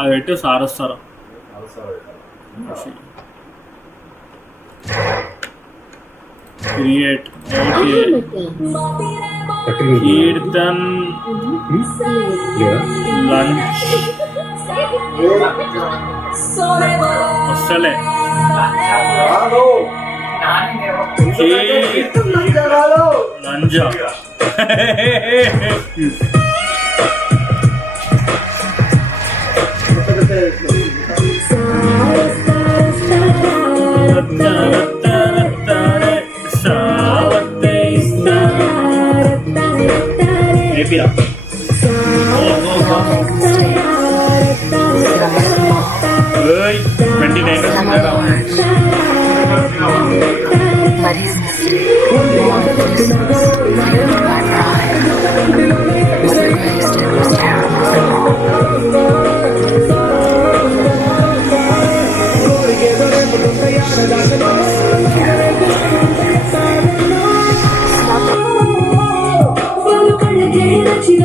అది పెట్టి సారస్తారా create kirtan lunch వస్తలే లంజా ఏపీరా 29 But his mistake, born of useless, fueled by pride, was the greatest and most terrible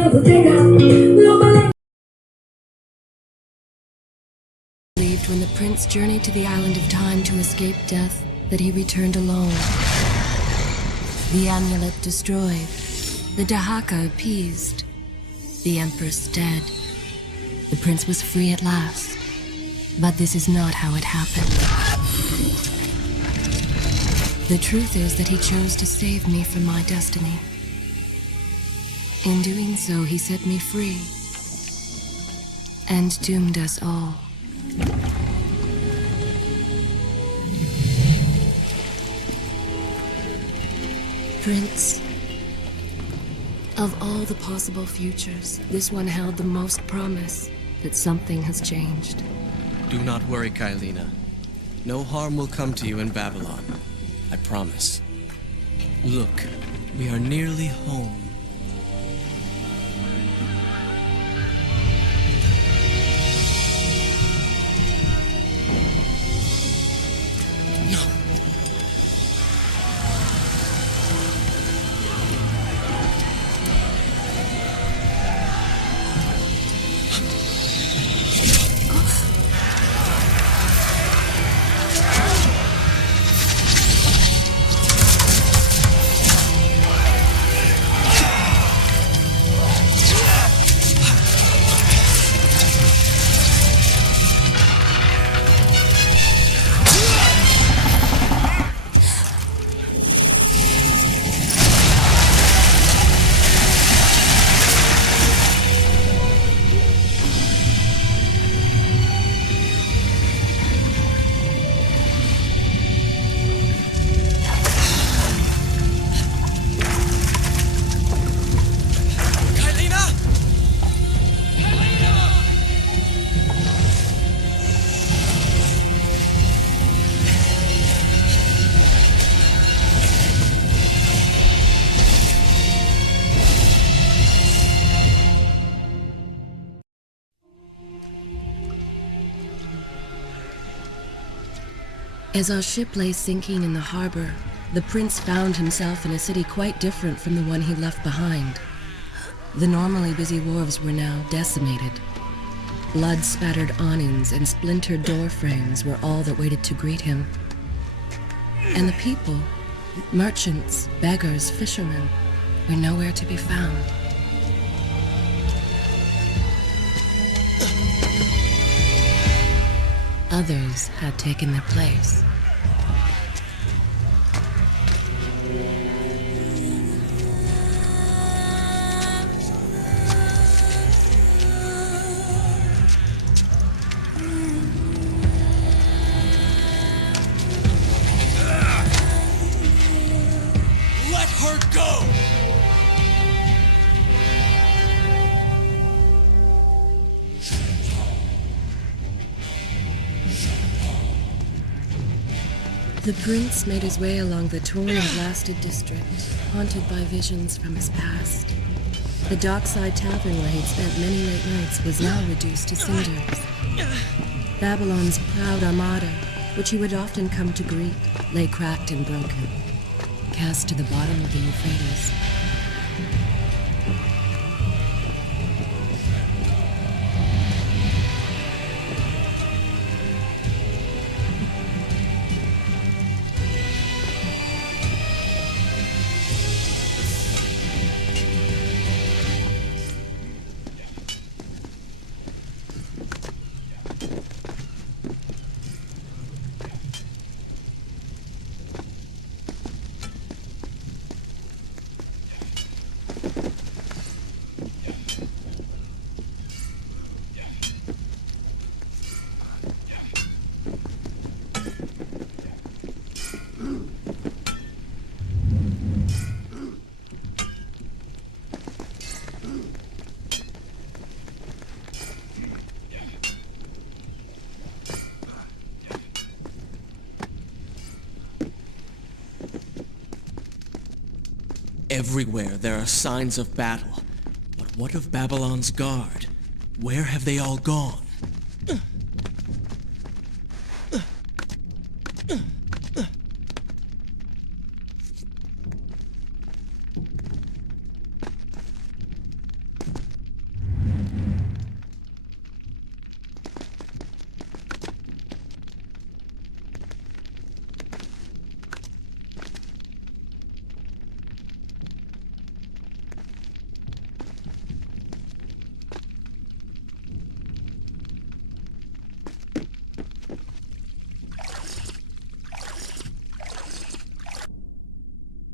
of them all. Believed when the prince journeyed to the island of time to escape death that he returned alone. The amulet destroyed, the Dahaka appeased, the empress dead. The prince was free at last, but this is not how it happened. The truth is that he chose to save me from my destiny. In doing so, he set me free and doomed us all. Prince, of all the possible futures, this one held the most promise that something has changed. Do not worry, Kailina. No harm will come to you in Babylon. I promise. Look, we are nearly home. As our ship lay sinking in the harbor, the prince found himself in a city quite different from the one he left behind. The normally busy wharves were now decimated. Blood-spattered awnings and splintered door frames were all that waited to greet him. And the people, merchants, beggars, fishermen, were nowhere to be found. Others had taken their place. Let her go! The prince made his way along the torn and blasted district, haunted by visions from his past. The dockside tavern where he'd spent many late nights was now reduced to cinders. Babylon's proud armada, which he would often come to greet, lay cracked and broken. cast to the bottom of the Euphrates. Everywhere there are signs of battle. But what of Babylon's guard? Where have they all gone?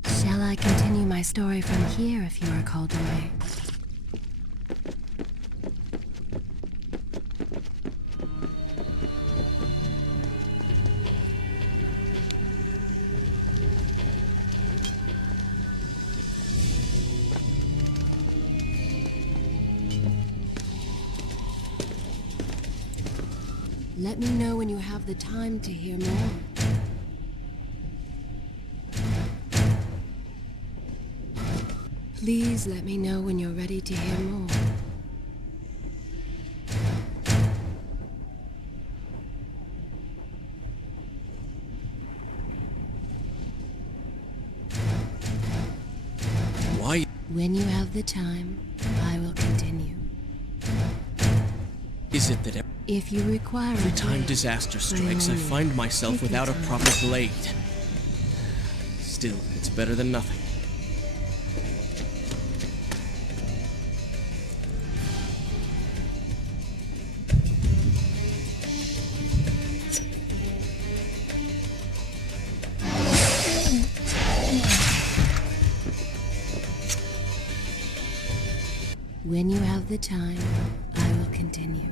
Shall I continue my story from here if you are called away? Let me know when you have the time to hear more. Please let me know when you're ready to hear more. Why When you have the time, I will continue. is it that If you require every a time break, disaster by strikes, all I means, find myself take your without a time. proper blade? Still, it's better than nothing. When you have the time, I will continue.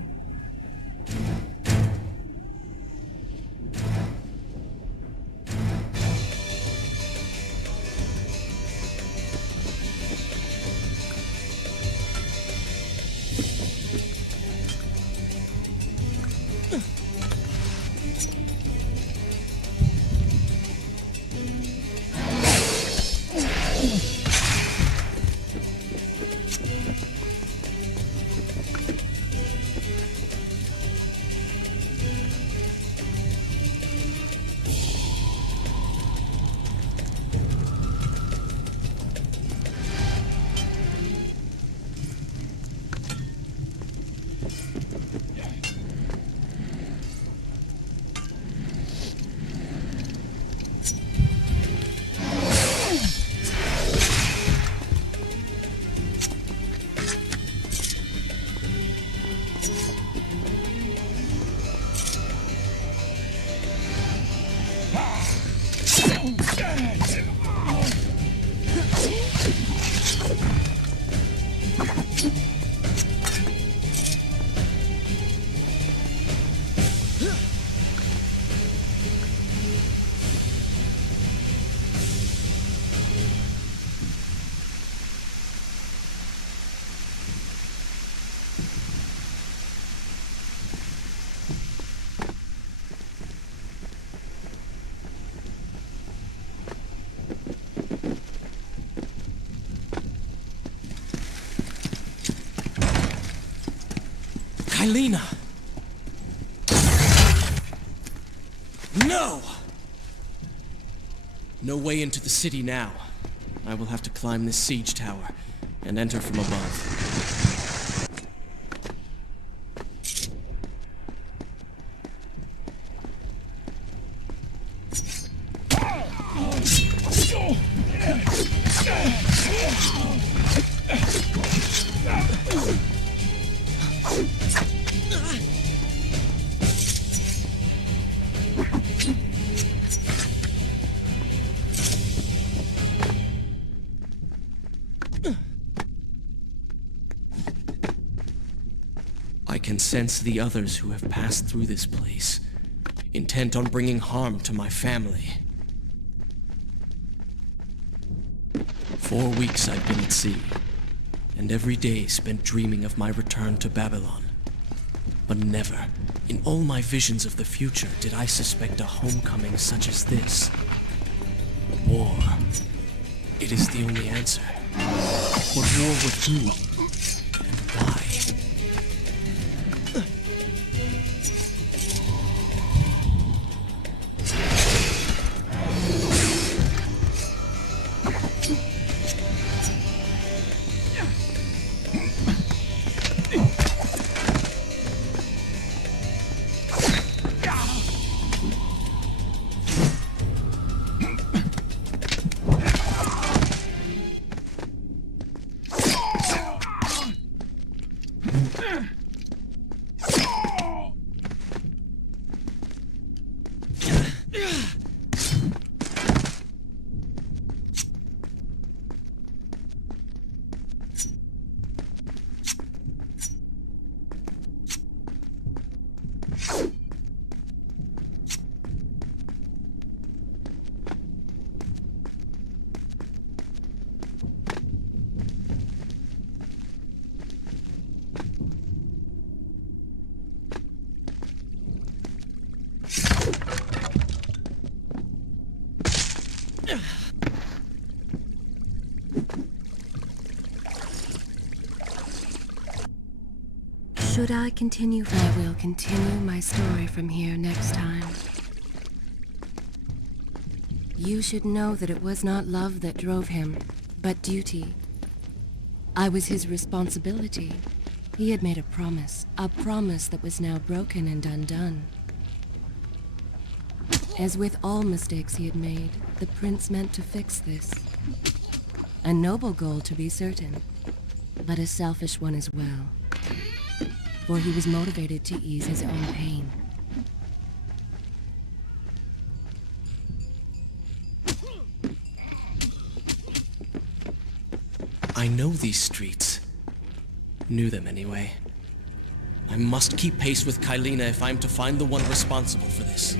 Kylina! No! no way into the city now. I will have to climb this siege tower and enter from above. I can sense the others who have passed through this place, intent on bringing harm to my family. 4 weeks I've been at sea, and every day spent dreaming of my return to Babylon. But never, in all my visions of the future, did I suspect a homecoming such as this. War. It is the only answer. But war with who? And why? Should I continue? I will continue my story from here next time. You should know that it was not love that drove him, but duty. I was his responsibility. He had made a promise that was now broken and undone. As with all mistakes he had made, the prince meant to fix this. A noble goal, to be certain, but a selfish one as well. For he was motivated to ease his own pain. I know these streets. Knew them anyway. I must keep pace with Kylina if I'm to find the one responsible for this.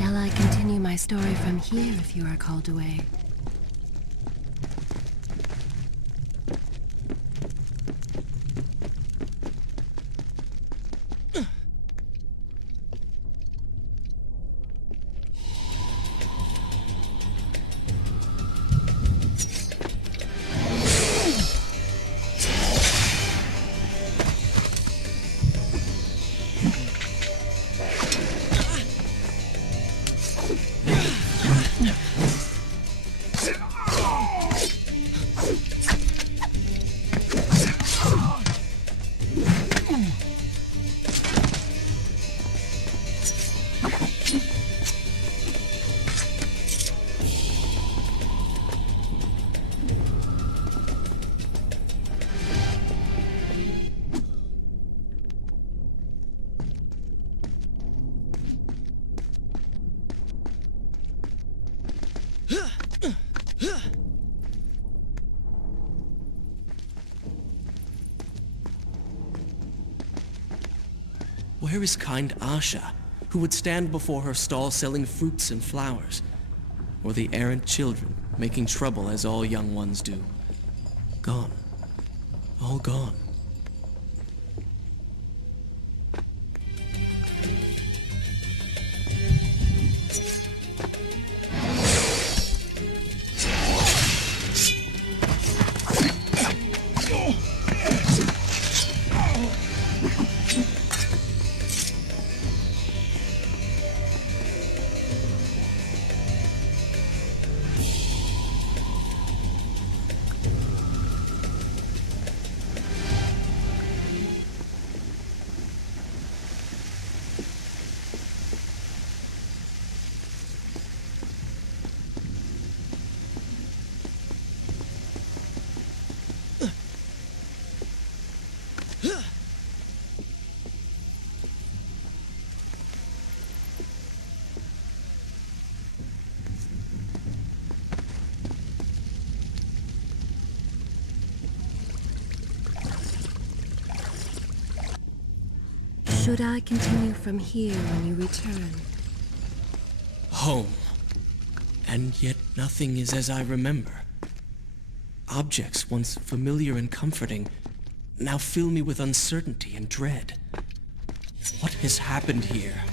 Shall I continue my story from here if you are called away? Where is kind Asha, who would stand before her stall selling fruits and flowers? Or the errant children, making trouble as all young ones do? Gone. All gone. Should I continue from here when you return? Home. And yet nothing is as I remember. Objects once familiar and comforting now fill me with uncertainty and dread. What has happened here?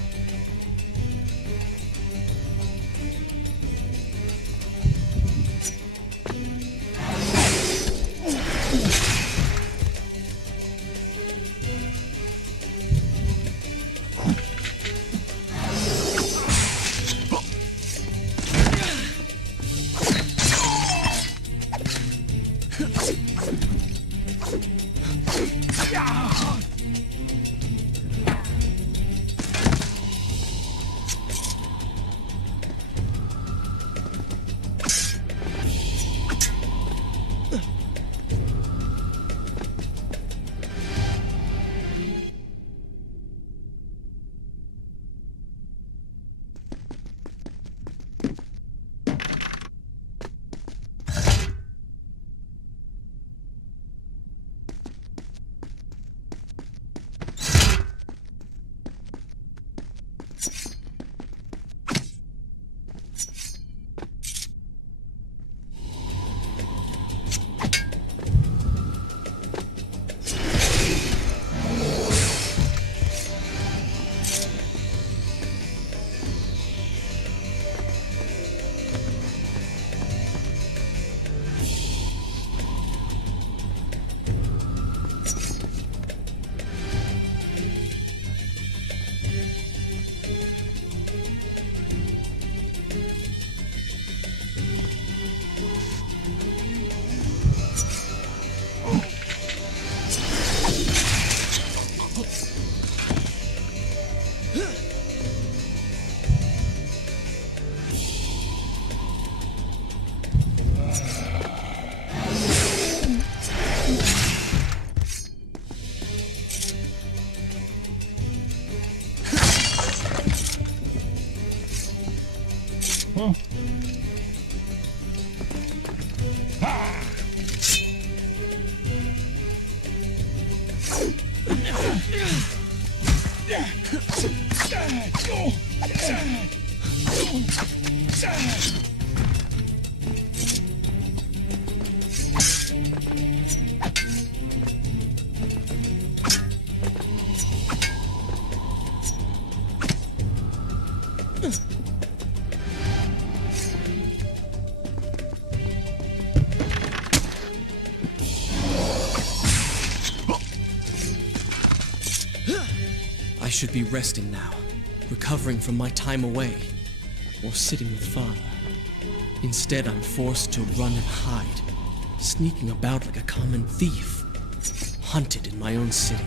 I should be resting now, recovering from my time away, or sitting with Father. Instead, I'm forced to run and hide, sneaking about like a common thief, hunted in my own city.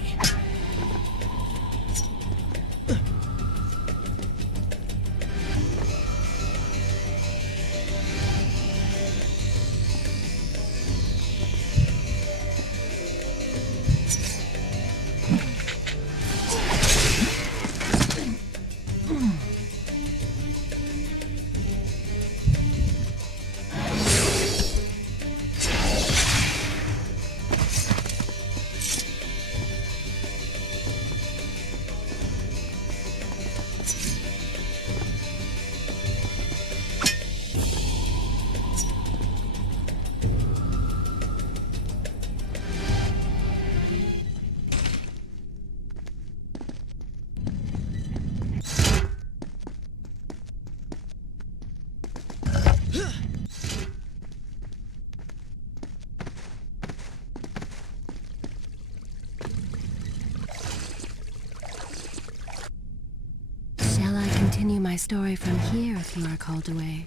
Shall I continue my story from here if you are called away?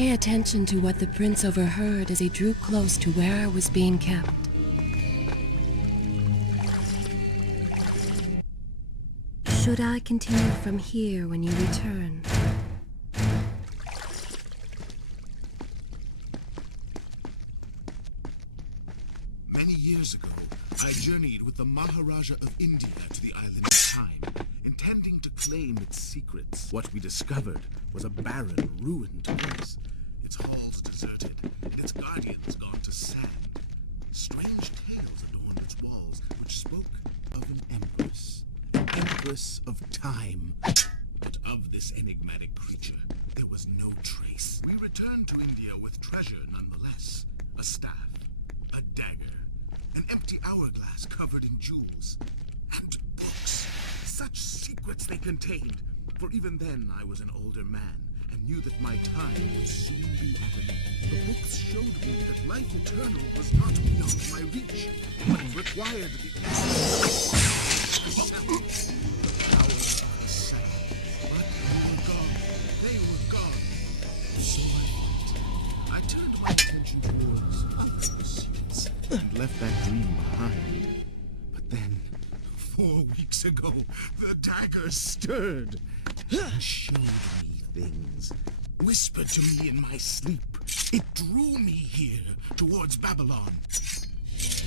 pay attention to what the prince overheard as he drew close to where I was being kept. Should I continue from here when you return? Many years ago, I journeyed with the Maharaja of India to the island of Time, intending to claim its secrets. What we discovered was a barren, ruined place, its halls deserted, and its guardians gone to sand. Strange tales adorned its walls, which spoke of an empress of time. But of this enigmatic creature, there was no trace. We returned to India with treasure nonetheless. A staff, a dagger, an empty hourglass covered in jewels, and books. Such secrets they contained. For even then I was an older man, and knew that my time would soon be happening. The books showed me that life eternal was not beyond my reach, but it required the essence of the powers of the sun. But they were gone. So I turned my attention towards other pursuits and left that dream behind. But then, 4 weeks ago, the dagger stirred and showed me things, whispered to me in my sleep. It drew me here, towards Babylon.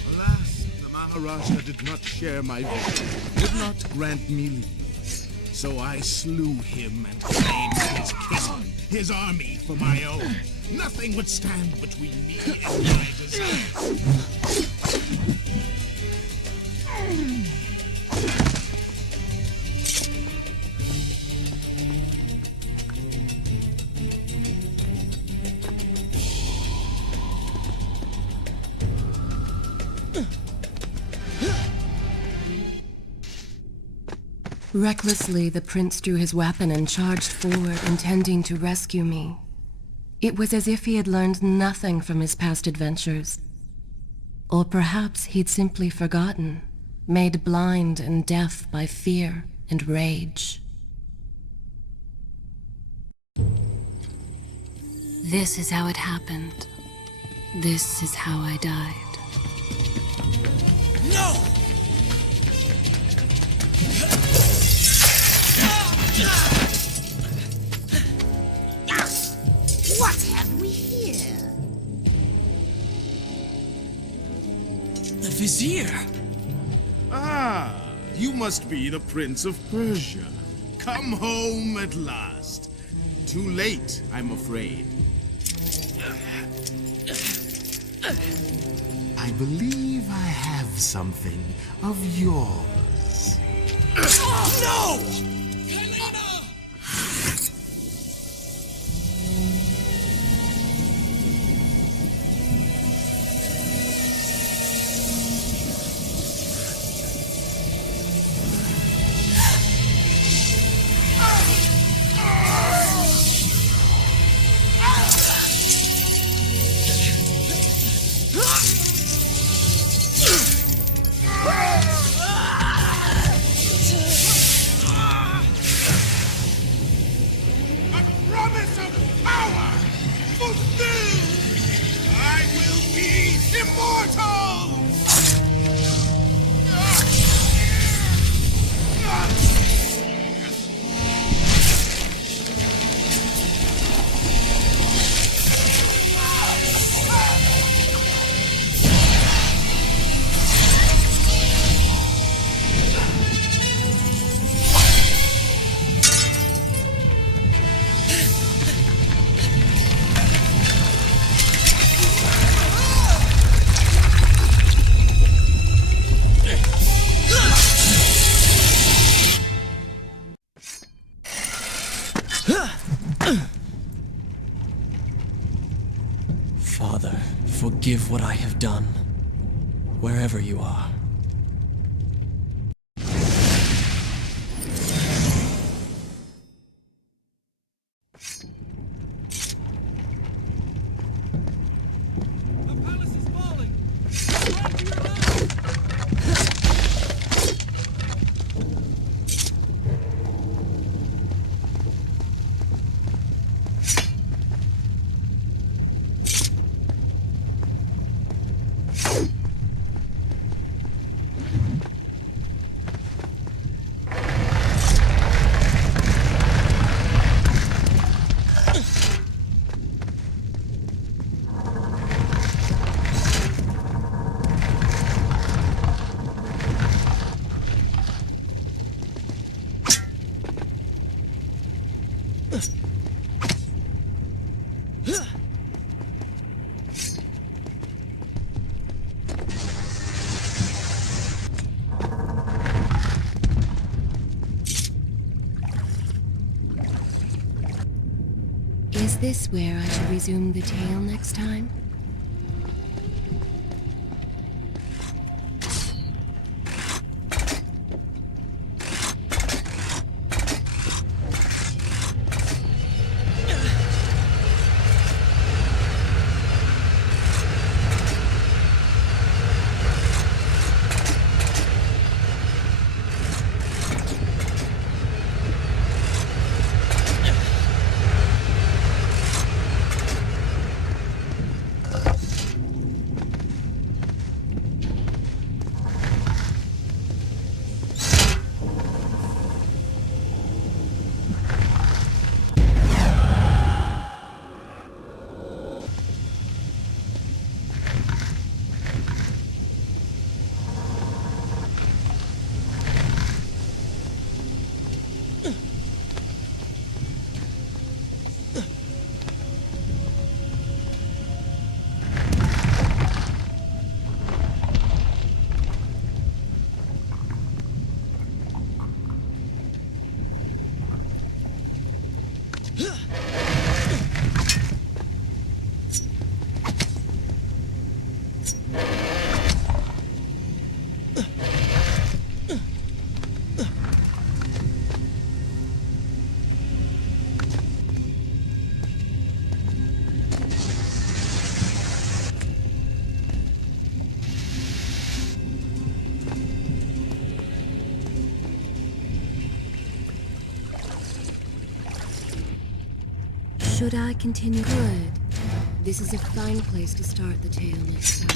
Alas, the Maharaja did not share my vision, did not grant me leave. So I slew him and claimed his kingdom, his army for my own. Nothing would stand between me and my desire. Recklessly, the prince drew his weapon and charged forward, intending to rescue me. It was as if he had learned nothing from his past adventures. Or perhaps he'd simply forgotten, made blind and deaf by fear and rage. This is how it happened. This is how I died. No! What have we here? The Vizier! Ah, you must be the Prince of Persia. Come home at last. Too late, I'm afraid. I believe I have something of yours. No! Father, forgive what I have done, wherever you are. Is this where I should resume the tale next time? Should I continue? Good. This is a fine place to start the tale next time.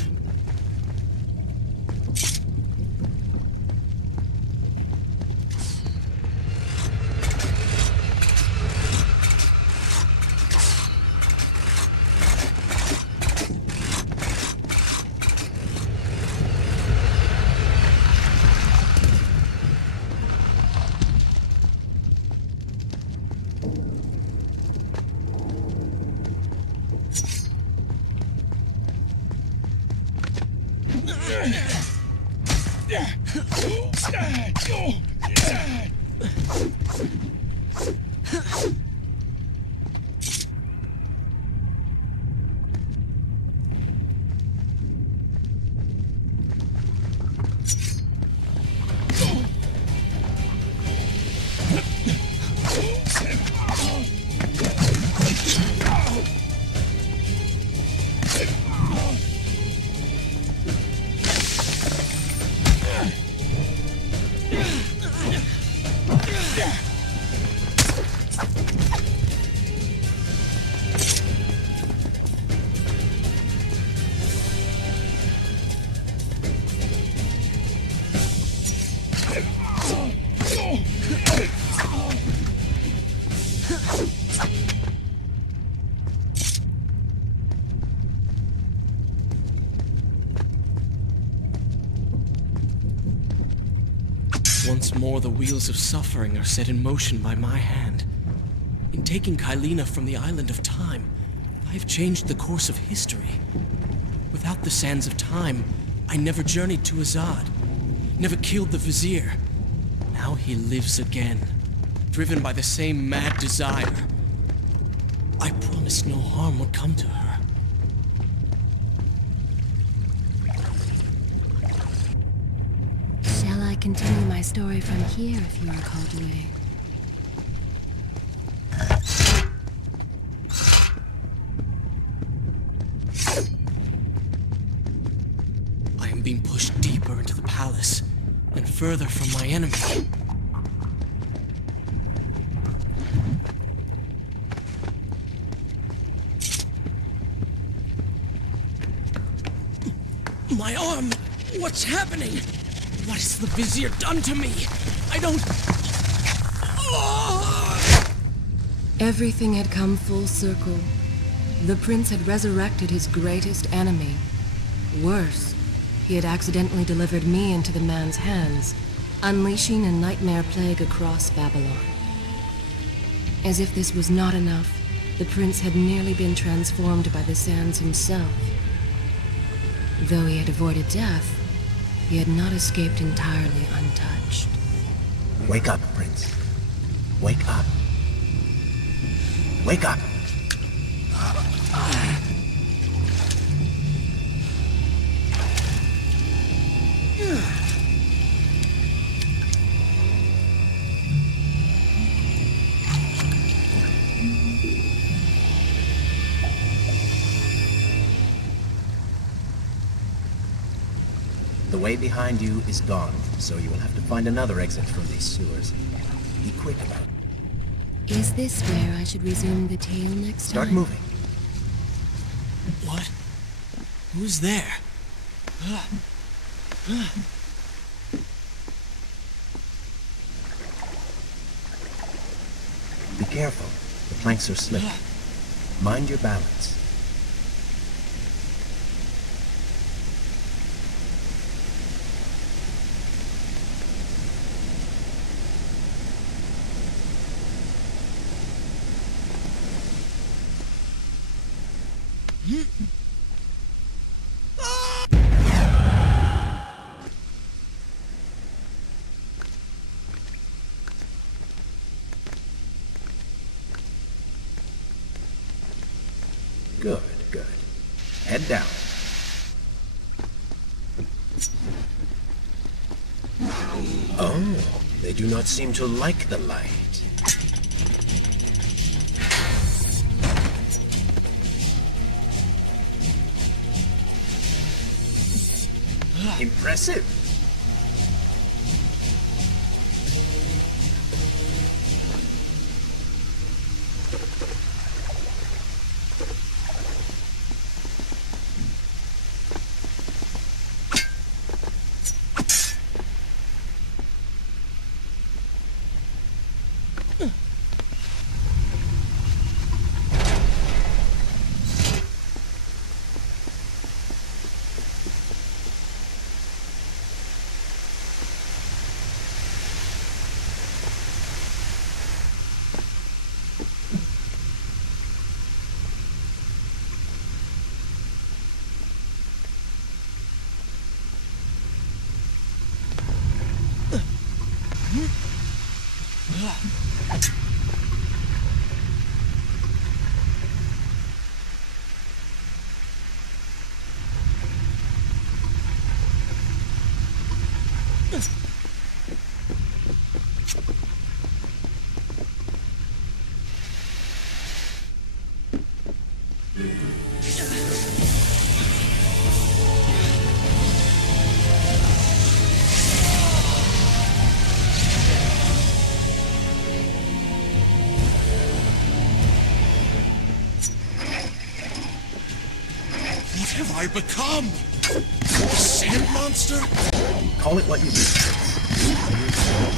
Once more, the wheels of suffering are set in motion by my hand. In taking Kylina from the island of time, I have changed the course of history. Without the sands of time, I never journeyed to Azad, never killed the Vizier. Now he lives again, driven by the same mad desire. I promised no harm would come to her. Shall I continue my story from here if you are called away? I am being pushed deeper into the palace and further from my enemy. My arm! What's happening? What has the Vizier done to me? I don't... Oh! Everything had come full circle. The prince had resurrected his greatest enemy. Worse, he had accidentally delivered me into the man's hands, unleashing a nightmare plague across Babylon. As if this was not enough, the prince had nearly been transformed by the sands himself. Though he had avoided death, he had not escaped entirely untouched. Wake up, Prince. Wake up. Wake up! The way behind you is gone, so you will have to find another exit from these sewers. Be quick about it. Is this where I should resume the tale next time? Start moving. What? Who's there? Be careful. The planks are slick. Mind your balance. Good, good. Head down. Oh, they do not seem to like the light. Impressive. What have I become? A sand monster? Call it what you will, Prince.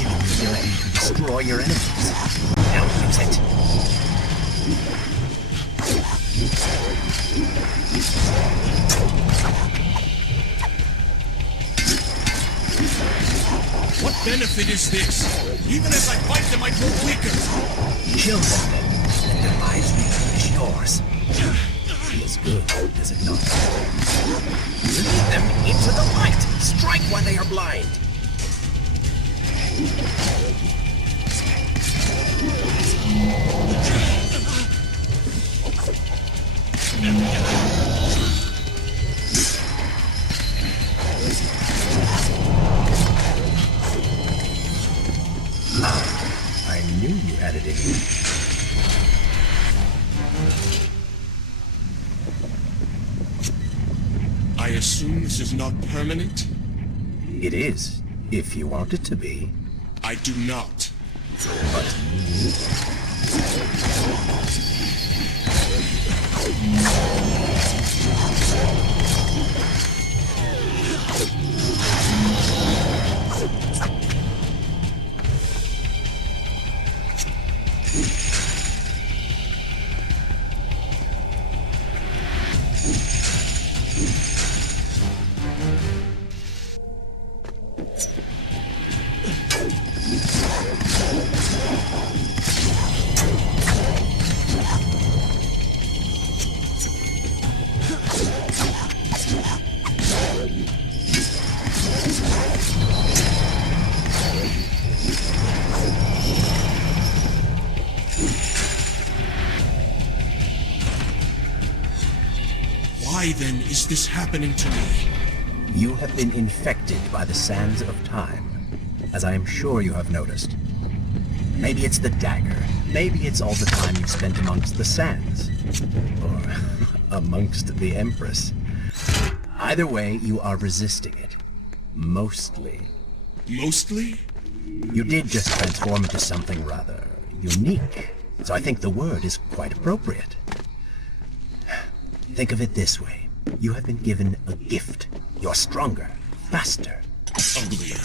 You're giving you the ability to destroy your enemies. Now use it. What benefit is this? Even as I fight them, I grow weaker. Kill them then, and their lives become yours. Feels good, does it not? Lead them into the light! Strike while they are blind! I knew you had it in you. I assume this is not permanent? It is, if you want it to be. I do not. But Why, then, is this happening to me? You have been infected by the sands of time, as I am sure you have noticed. Maybe it's the dagger. Maybe it's all the time you've spent amongst the sands. Or amongst the Empress. Either way, you are resisting it. Mostly. Mostly? You did just transform into something rather unique, so I think the word is quite appropriate. Think of it this way. You have been given a gift. You're stronger, faster. Uglier.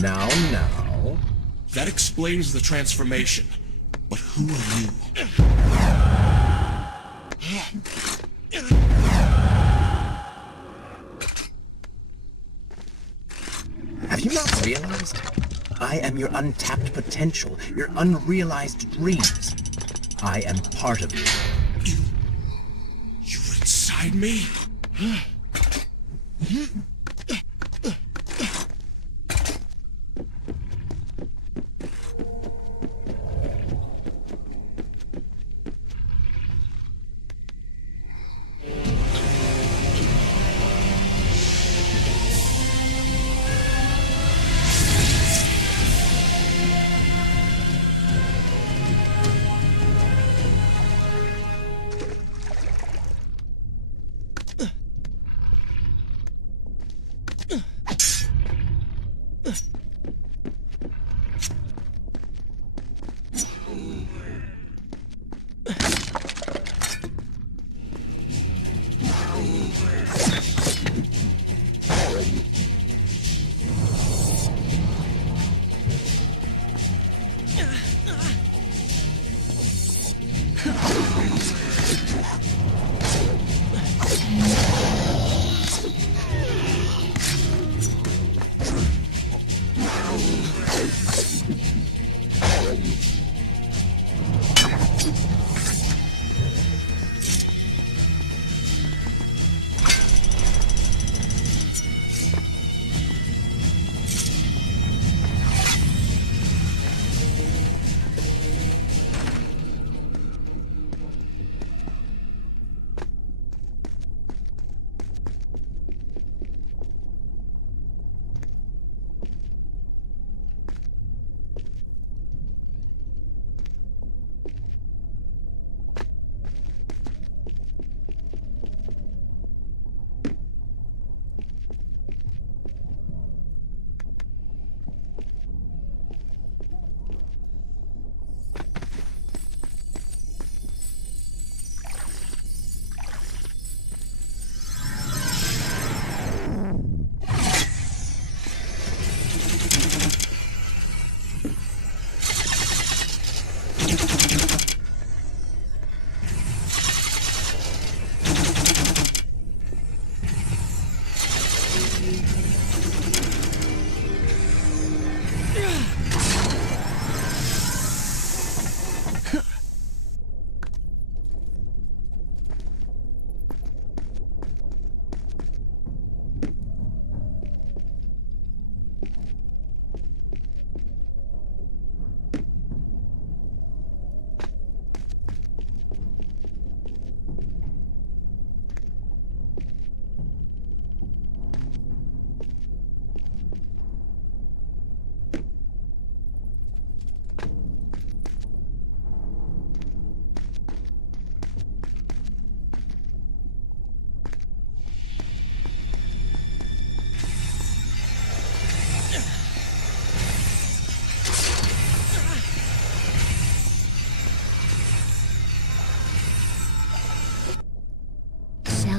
Now. That explains the transformation. But who are you? Have you not realized? I am your untapped potential, your unrealized dreams. I am part of you. You're inside me?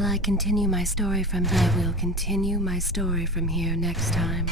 I continue my story from here. I will continue my story from here next time.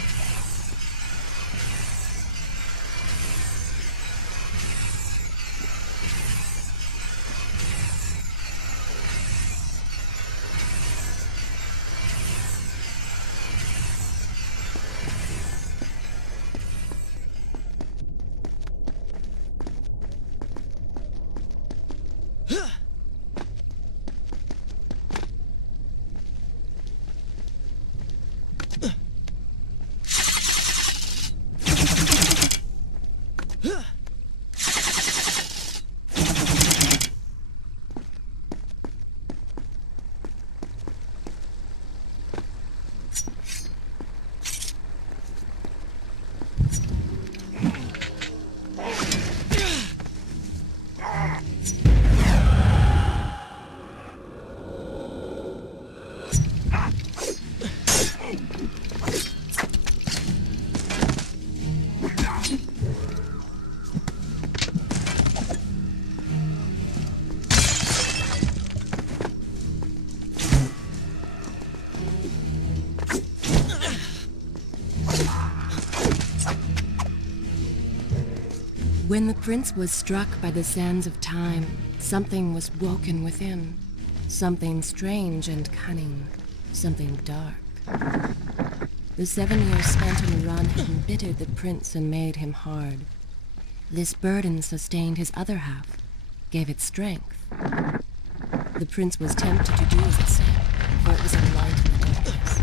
When the prince was struck by the sands of time, something was woken within. Something strange and cunning. Something dark. The 7 years spent on the run had embittered the prince and made him hard. This burden sustained his other half, gave it strength. The prince was tempted to do as it said, for it was a light in the darkness,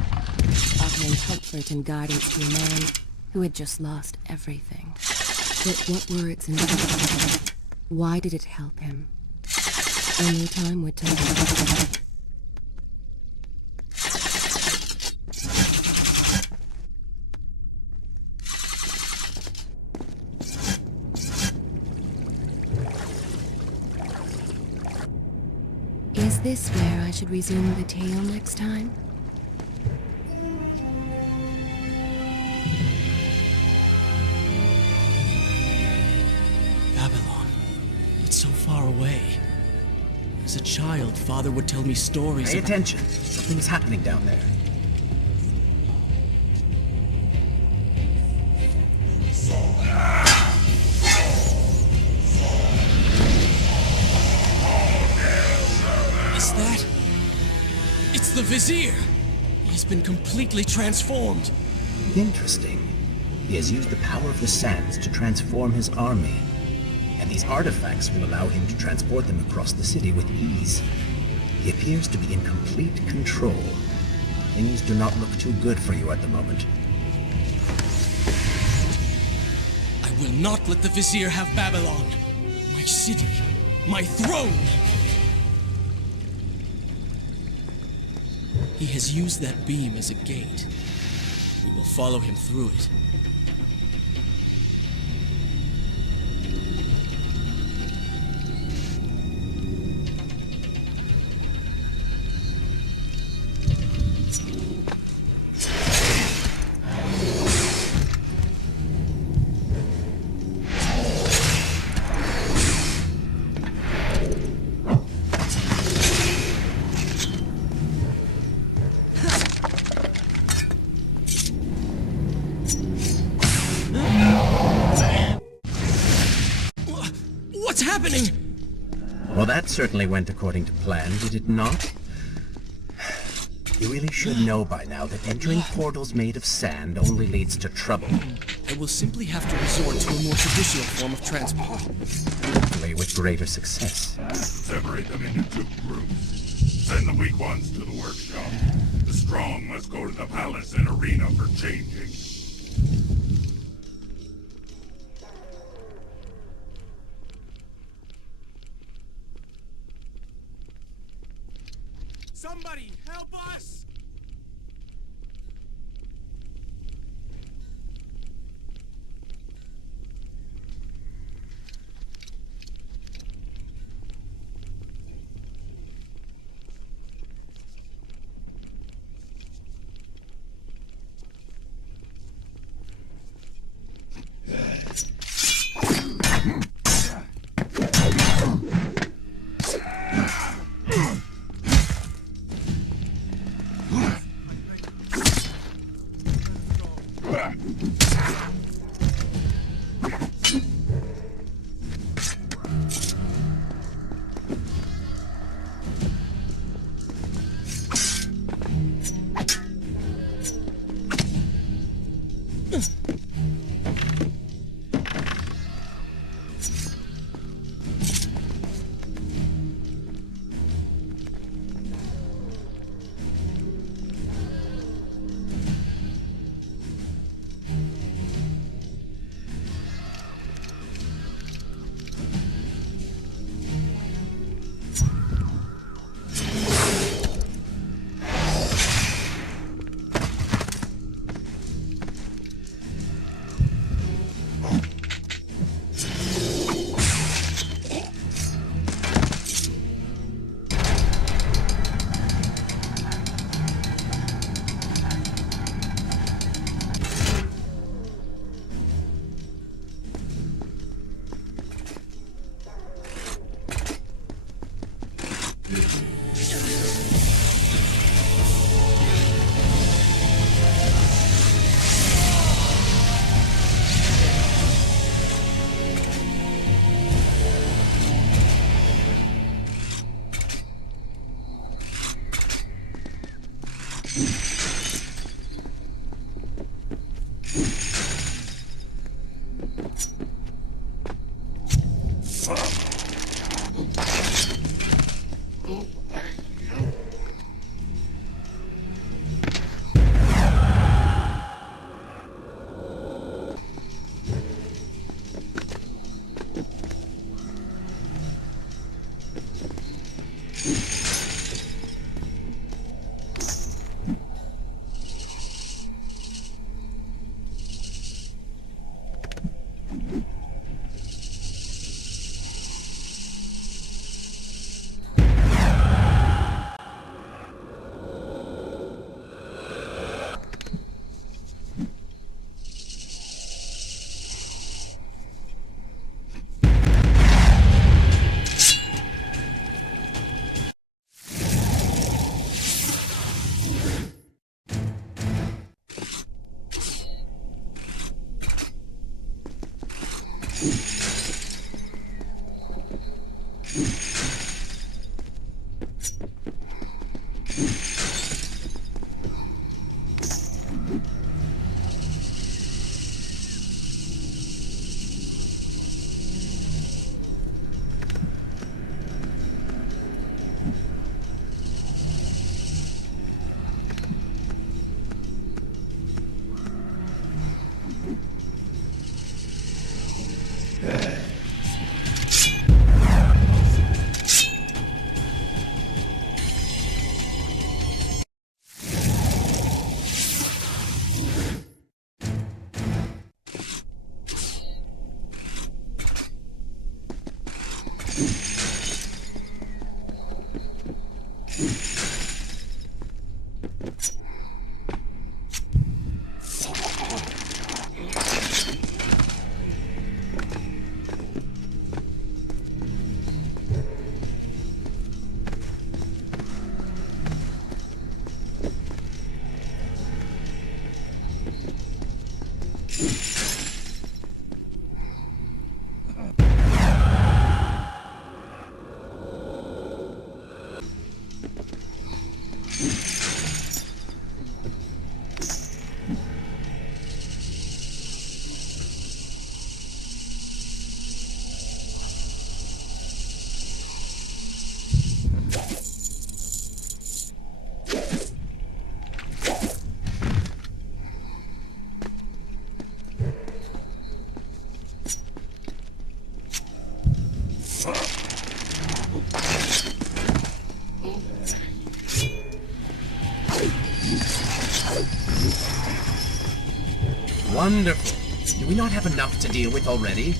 offering comfort and guidance to a man who had just lost everything. But what were its intentions? Why did it help him? Only time would tell. Is this where I should resume the tale next time? Babylon. It's so far away. As a child, Father would tell me stories Pay about... attention. Something's happening down there. Is that... It's the Vizier! He has been completely transformed. Interesting. He has used the power of the sands to transform his army. And these artifacts will allow him to transport them across the city with ease. He appears to be in complete control. Things do not look too good for you at the moment. I will not let the Vizier have Babylon. My city. My throne! He has used that beam as a gate. We will follow him through it. What's happening? Well, that certainly went according to plan, did it not? You really should know by now that entering portals made of sand only leads to trouble. I will simply have to resort to a more traditional form of transport. Hopefully with greater success. Separate them into 2 groups. Send the weak ones to the workshop. The strong must go to the palace and arena for changing. Somebody help us! Wonderful. Do we not have enough to deal with already?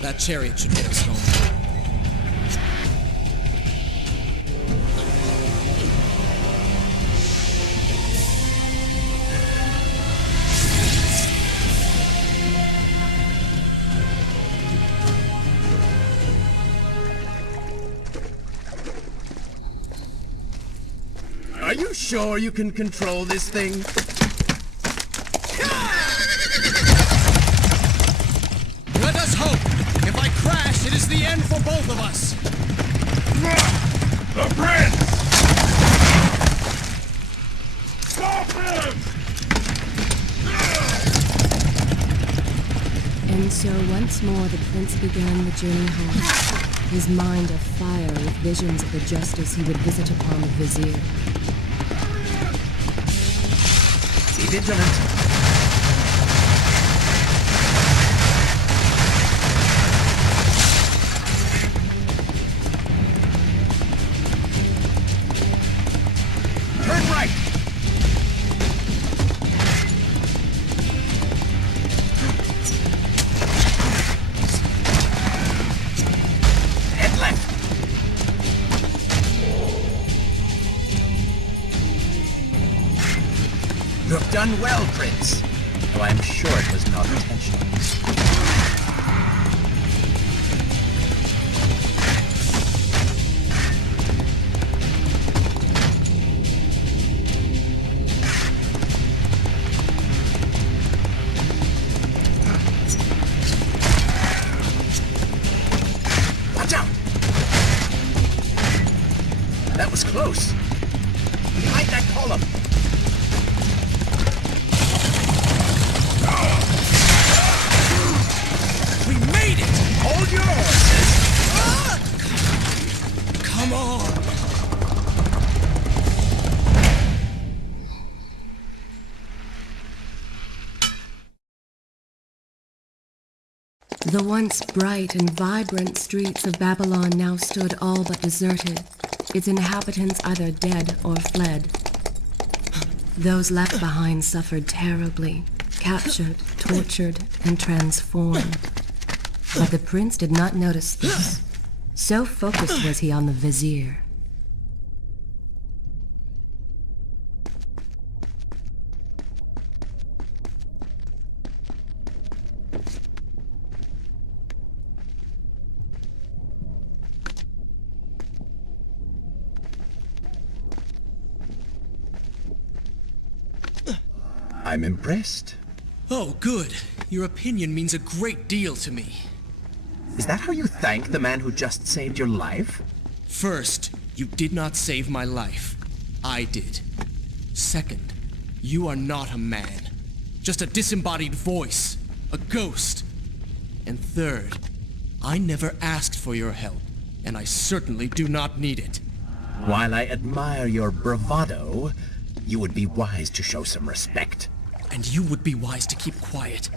That chariot should get us home. Are you sure you can control this thing? Let us hope! If I crash, it is the end for both of us! The prince! Stop him! And so once more the prince began the journey home, his mind afire with visions of the justice he would visit upon the vizier. Be vigilant. Turn right! Head left! You have done well, Prince. Though I am sure it was not intentional. Watch out! That was close. Behind that column. The once bright and vibrant streets of Babylon now stood all but deserted, its inhabitants either dead or fled. Those left behind suffered terribly, captured, tortured, and transformed. But the prince did not notice this. So focused was he on the vizier. I'm impressed. Oh, good. Your opinion means a great deal to me. Is that how you thank the man who just saved your life? First, you did not save my life. I did. Second, you are not a man. Just a disembodied voice. A ghost. And third, I never asked for your help, and I certainly do not need it. While I admire your bravado, you would be wise to show some respect. And you would be wise to keep quiet.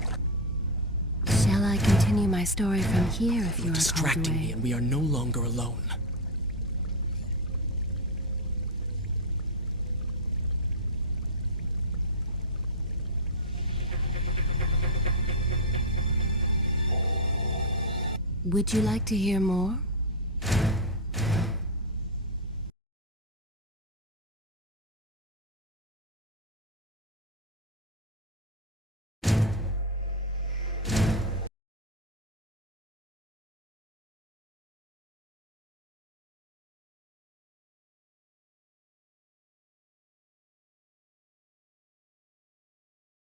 Shall I continue my story from here if you're Distracting me, and we are no longer alone. Would you like to hear more?